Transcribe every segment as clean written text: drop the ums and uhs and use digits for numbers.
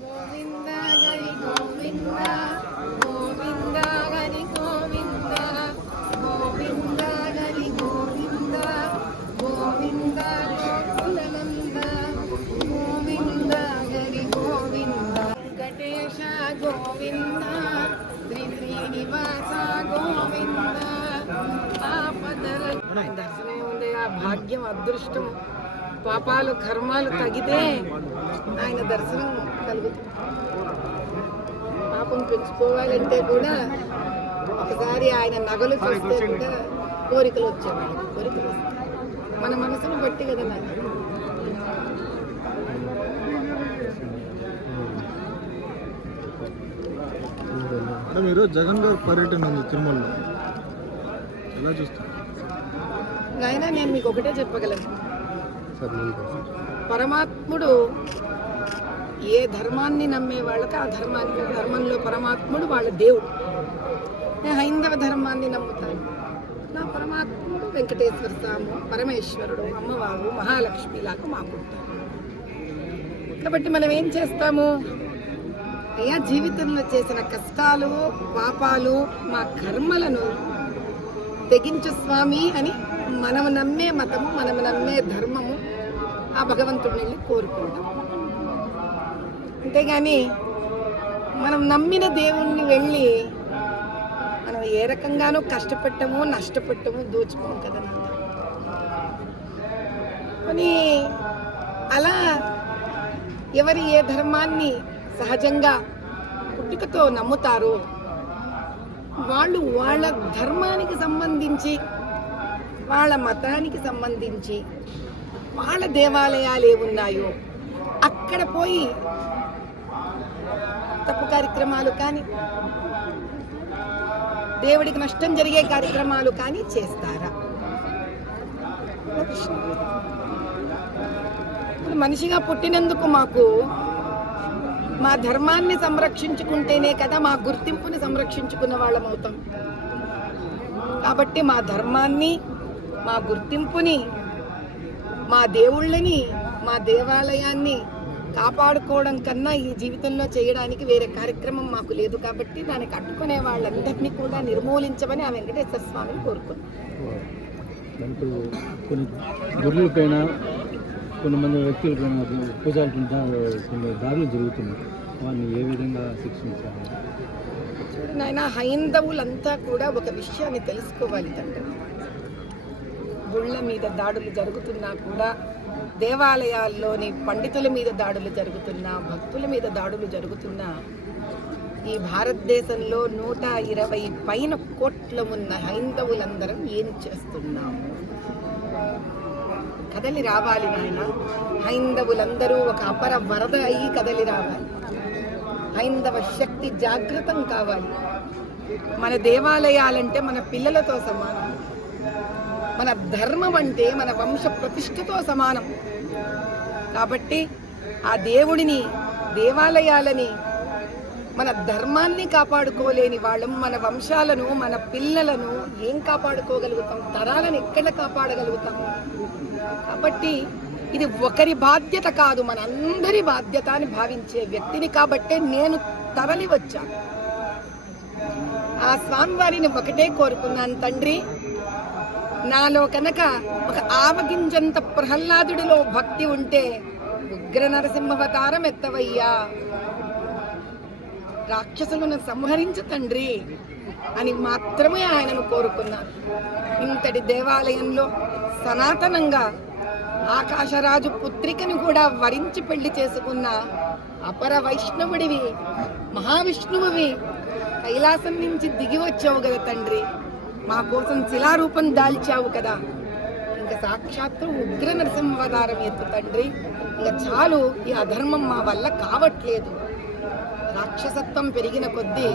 గోవింద హరి గోవింద గోవింద హరి గోవింద గోవింద హరి గోవింద గోవింద గోకులనంద గోవింద హరి గోవింద వెంకటేశ గోవింద శ్రీ శ్రీనివాస గోవింద ఆపదల దర్శనం ఉంది. ఆ భాగ్యం అదృష్టం పాపాలు కర్మాలు తగితే ఆయన దర్శనం కలుగుతుంది. పాపం పెంచుకోవాలంటే కూడా ఒకసారి ఆయన నగలు చూస్తే కూడా కోరికలు వచ్చేవాళ్ళు. కోరికలు వస్తాయి మన మనసును బట్టి కదా. నాకు మీరు జగన్ గారి పర్యటన ఉంది తిరుమలలో, ఎలా చూస్తారు? ఆయన నేను మీకు ఒకటే చెప్పగలను, పరమాత్ముడు ఏ ధర్మాన్ని నమ్మే వాళ్ళకి ఆ ధర్మంలో పరమాత్ముడు వాళ్ళ దేవుడు. నేను హైందవ ధర్మాన్ని నమ్ముతాను. నా పరమాత్ముడు వెంకటేశ్వర స్వామి, పరమేశ్వరుడు, అమ్మవారు, మహాలక్ష్మి లాగా మాకుంటారు. కాబట్టి మనం ఏం చేస్తాము? అయ్యా జీవితంలో చేసిన కష్టాలు పాపాలు మా కర్మలను తెగించు స్వామి అని మనం నమ్మే మతము, మనం నమ్మే ధర్మము ఆ భగవంతుడిని వెళ్ళి కోరుకుంటాం. అంతేగాని మనం నమ్మిన దేవుణ్ణి వెళ్ళి మనం ఏ రకంగానూ కష్టపెట్టము, నష్టపెట్టము, దోచుకోము కదా. కానీ అలా ఎవరి ఏ ధర్మాన్ని సహజంగా పుట్టుకతో నమ్ముతారో వాళ్ళు వాళ్ళ ధర్మానికి సంబంధించి, వాళ్ళ మతానికి సంబంధించి వాళ్ళ దేవాలయాలు ఏమున్నాయో అక్కడ పోయి తప్పు కార్యక్రమాలు కానీ దేవుడికి నష్టం జరిగే కార్యక్రమాలు కానీ చేస్తారా? మనిషిగా పుట్టినందుకు మాకు మా ధర్మాన్ని సంరక్షించుకుంటేనే కదా మా గుర్తింపుని సంరక్షించుకున్న వాళ్ళం అవుతాం. కాబట్టి మా ధర్మాన్ని, మా గుర్తింపుని, మా దేవుళ్ళని, మా దేవాలయాన్ని కాపాడుకోవడం కన్నా ఈ జీవితంలో చేయడానికి వేరే కార్యక్రమం మాకు లేదు. కాబట్టి దానికి అడ్డుకునే వాళ్ళందరినీ కూడా నిర్మూలించమని ఆ వెంకటేశ్వర స్వామిని కోరుకున్నాం. కొన్ని గురుల పైన, కొంతమంది వ్యక్తుల పైన పూజలు కొన్ని దాడులు జరుగుతున్నాయి. వారిని ఏ విధంగా శిక్షించాలి? చూడు నాయన, హైందవులంతా కూడా ఒక విషయాన్ని తెలుసుకోవాలి తండ్రి. గుళ్ళ మీద దాడులు జరుగుతున్నా కూడా, దేవాలయాల్లోని పండితుల మీద దాడులు జరుగుతున్నా, భక్తుల మీద దాడులు జరుగుతున్నా, ఈ భారతదేశంలో 120 పైన కోట్ల ఉన్న హైందవులందరం ఏం చేస్తున్నాము? కదలి రావాలి నాయన. హైందవులందరూ ఒక అపర వరద అయ్యి కదలి రావాలి. హైందవ శక్తి జాగృతం కావాలి. మన దేవాలయాలంటే మన పిల్లలతో సమానం. మన ధర్మం అంటే మన వంశ ప్రతిష్టతో సమానం. కాబట్టి ఆ దేవుడిని, దేవాలయాలని, మన ధర్మాన్ని కాపాడుకోలేని వాళ్ళం మన వంశాలను, మన పిల్లలను ఏం కాపాడుకోగలుగుతాం? తరాలను ఎక్కడ కాపాడగలుగుతాం? కాబట్టి ఇది ఒకరి బాధ్యత కాదు, మనందరి బాధ్యత అని భావించే వ్యక్తిని కాబట్టే నేను తరలి వచ్చాను. ఆ స్వామివారిని ఒకటే కోరుకున్నాను, తండ్రి నాలో కనుక ఒక ఆవగింజంత ప్రహ్లాదుడిలో భక్తి ఉంటే ఉగ్ర నరసింహావతారం ఎత్తవయ్యా, రాక్షసులను సంహరించు తండ్రి అని మాత్రమే ఆయనను కోరుకున్నాను. ఇంతటి దేవాలయంలో సనాతనంగా ఆకాశరాజు పుత్రికను కూడా వరించి పెళ్లి చేసుకున్న అపర వైష్ణవుడివి, మహావిష్ణువువి, కైలాసం నుంచి దిగి వచ్చావు కదా తండ్రి. మా కోసం శిలారూపం దాల్చావు కదా. ఇంకా సాక్షాత్తు ఉగ్ర నరసింహావతారం ఎత్తు తండ్రి, ఇంకా చాలు, ఈ అధర్మం మా వల్ల కావట్లేదు. రాక్షసత్వం పెరిగిన కొద్దీ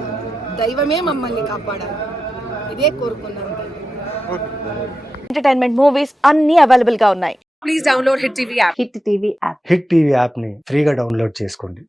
దైవమే మమ్మల్ని కాపాడాలి, ఇదే కోరుకున్నాను. ఎంటర్టైన్మెంట్ మూవీస్ అన్ని అవైలబుల్ గా ఉన్నాయి. Please download Hit TV app. Hit TV app hit TV యాప్ని ఫ్రీగా డౌన్లోడ్ చేసుకోండి.